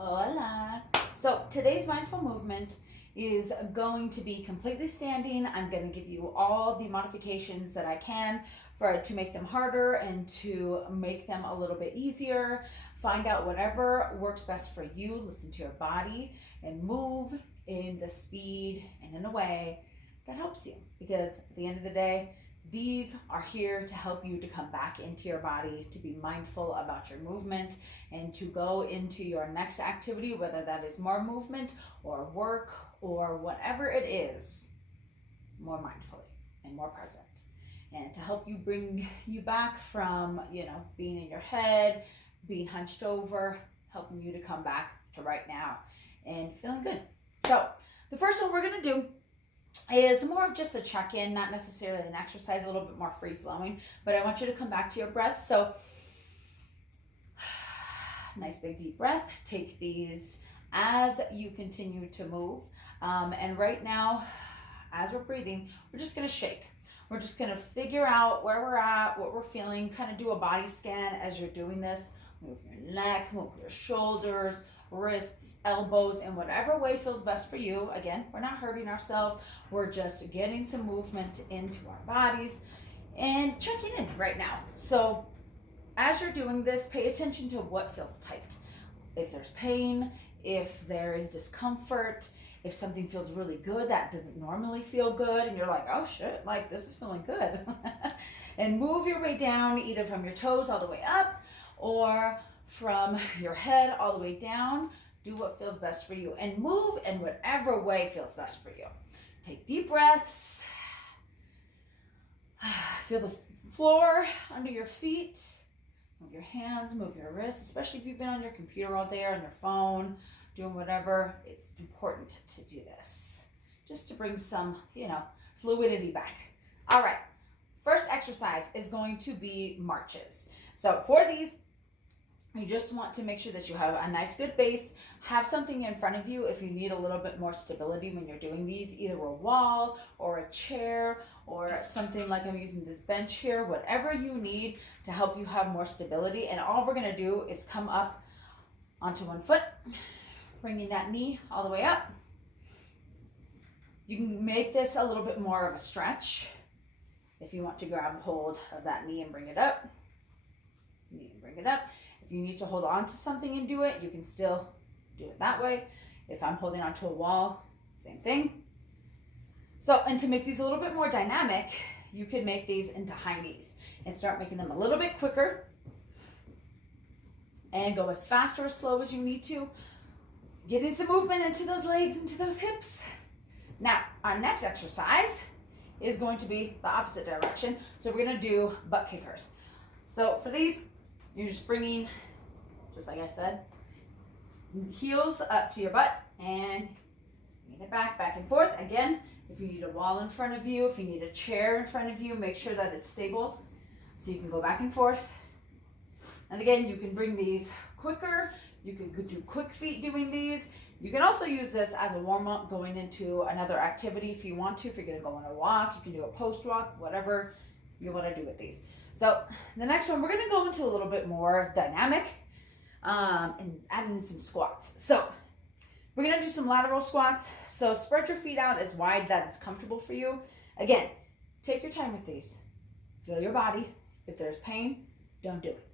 Hola. So today's mindful movement is going to be completely standing. I'm going to give you all the modifications that I can to make them harder and to make them a little bit easier. Find out whatever works best for you. Listen to your body and move in the speed and in a way that helps you. Because at the end of the day, these are here to help you to come back into your body, to be mindful about your movement, and to go into your next activity, whether that is more movement or work or whatever it is, more mindfully and more present. And to help you bring you back from, being in your head, being hunched over, helping you to come back to right now and feeling good. So the first one we're going to do is more of just a check-in, not necessarily an exercise, a little bit more free-flowing, but I want you to come back to your breath. So nice big deep breath. Take these as you continue to move. And right now, as we're breathing, we're just going to shake. We're just going to figure out where we're at, what we're feeling, kind of do a body scan as you're doing this. Move your neck, move your shoulders, wrists, elbows, in whatever way feels best for you. Again, we're not hurting ourselves. We're just getting some movement into our bodies and checking in right now. So as you're doing this, pay attention to what feels tight. If there's pain, if there is discomfort, if something feels really good that doesn't normally feel good and you're like, oh shit, like this is feeling good. And move your way down, either from your toes all the way up or from your head all the way down. Do what feels best for you and move in whatever way feels best for you. Take deep breaths. Feel the floor under your feet. Move your hands, move your wrists, especially if you've been on your computer all day or on your phone, doing whatever. It's important to do this just to bring some, fluidity back. All right. First exercise is going to be marches. So for these, you just want to make sure that you have a nice good base. Have something in front of you if you need a little bit more stability when you're doing these, either a wall or a chair or something like I'm using this bench here, whatever you need to help you have more stability. And all we're going to do is come up onto one foot, bringing that knee all the way up. You can make this a little bit more of a stretch if you want to grab hold of that knee and bring it up. Knee and bring it up. If you need to hold on to something and do it, you can still do it that way. If I'm holding onto a wall, same thing. So, and to make these a little bit more dynamic, you could make these into high knees and start making them a little bit quicker and go as fast or as slow as you need to. Getting some movement into those legs, into those hips. Now, our next exercise is going to be the opposite direction. So we're going to do butt kickers. So for these, you're just bringing, just like I said, heels up to your butt and bring it back and forth. Again, if you need a wall in front of you, if you need a chair in front of you, make sure that it's stable so you can go back and forth. And again, you can bring these quicker. You can do quick feet doing these. You can also use this as a warm-up going into another activity if you want to. If you're going to go on a walk, you can do a post walk, whatever you want to do with these. So the next one, we're going to go into a little bit more dynamic and add in some squats. So we're going to do some lateral squats. So spread your feet out as wide that is comfortable for you. Again, take your time with these. Feel your body. If there's pain, don't do it.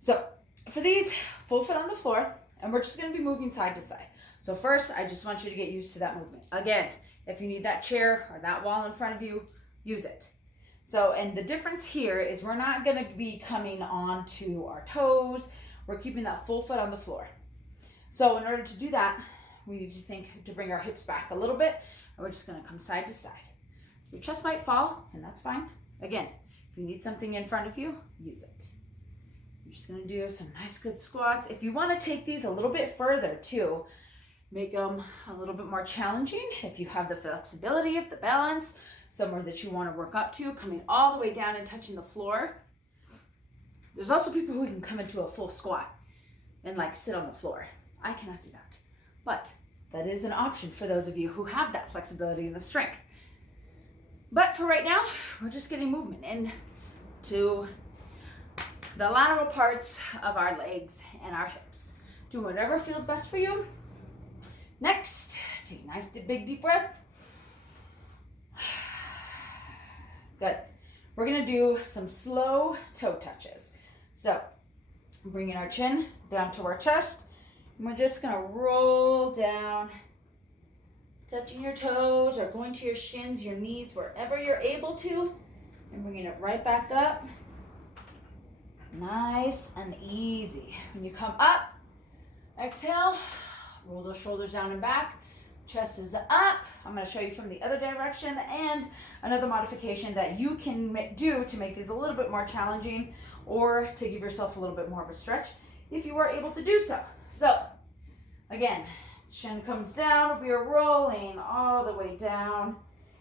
So for these, full foot on the floor, and we're just going to be moving side to side. So first, I just want you to get used to that movement. Again, if you need that chair or that wall in front of you, use it. So, and the difference here is we're not going to be coming onto our toes. We're keeping that full foot on the floor. So in order to do that, we need to think to bring our hips back a little bit, and we're just going to come side to side. Your chest might fall, and that's fine. Again, if you need something in front of you, use it. You're just going to do some nice good squats. If you want to take these a little bit further too, make them a little bit more challenging. If you have the flexibility of the balance, somewhere that you want to work up to, coming all the way down and touching the floor. There's also people who can come into a full squat and like sit on the floor. I cannot do that. But that is an option for those of you who have that flexibility and the strength. But for right now, we're just getting movement into the lateral parts of our legs and our hips. Do whatever feels best for you. Next, take a nice big deep breath. Good. We're gonna do some slow toe touches. So, bringing our chin down to our chest. And we're just gonna roll down, touching your toes or going to your shins, your knees, wherever you're able to, and bringing it right back up. Nice and easy. When you come up, exhale, roll those shoulders down and back. Chest is up. I'm going to show you from the other direction and another modification that you can do to make these a little bit more challenging or to give yourself a little bit more of a stretch if you are able to do so. So again, chin comes down. We are rolling all the way down.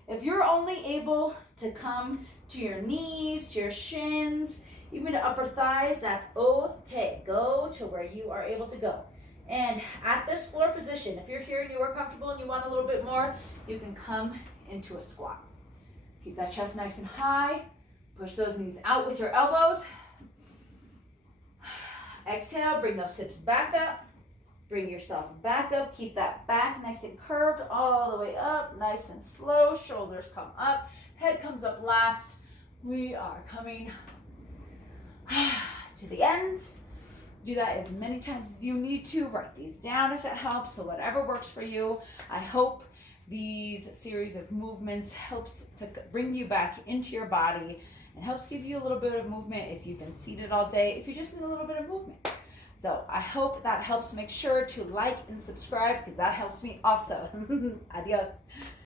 If you're only able to come to your knees, to your shins, even to upper thighs, that's okay. Go to where you are able to go. And at this floor position, if you're here and you are comfortable and you want a little bit more, you can come into a squat. Keep that chest nice and high. Push those knees out with your elbows. Exhale, bring those hips back up. Bring yourself back up. Keep that back nice and curved all the way up, nice and slow. Shoulders come up, head comes up last. We are coming to the end. Do that as many times as you need to. Write these down if it helps. So whatever works for you. I hope these series of movements helps to bring you back into your body and helps give you a little bit of movement if you've been seated all day, if you just need a little bit of movement. So I hope that helps. Make sure to like and subscribe because that helps me also. Adios.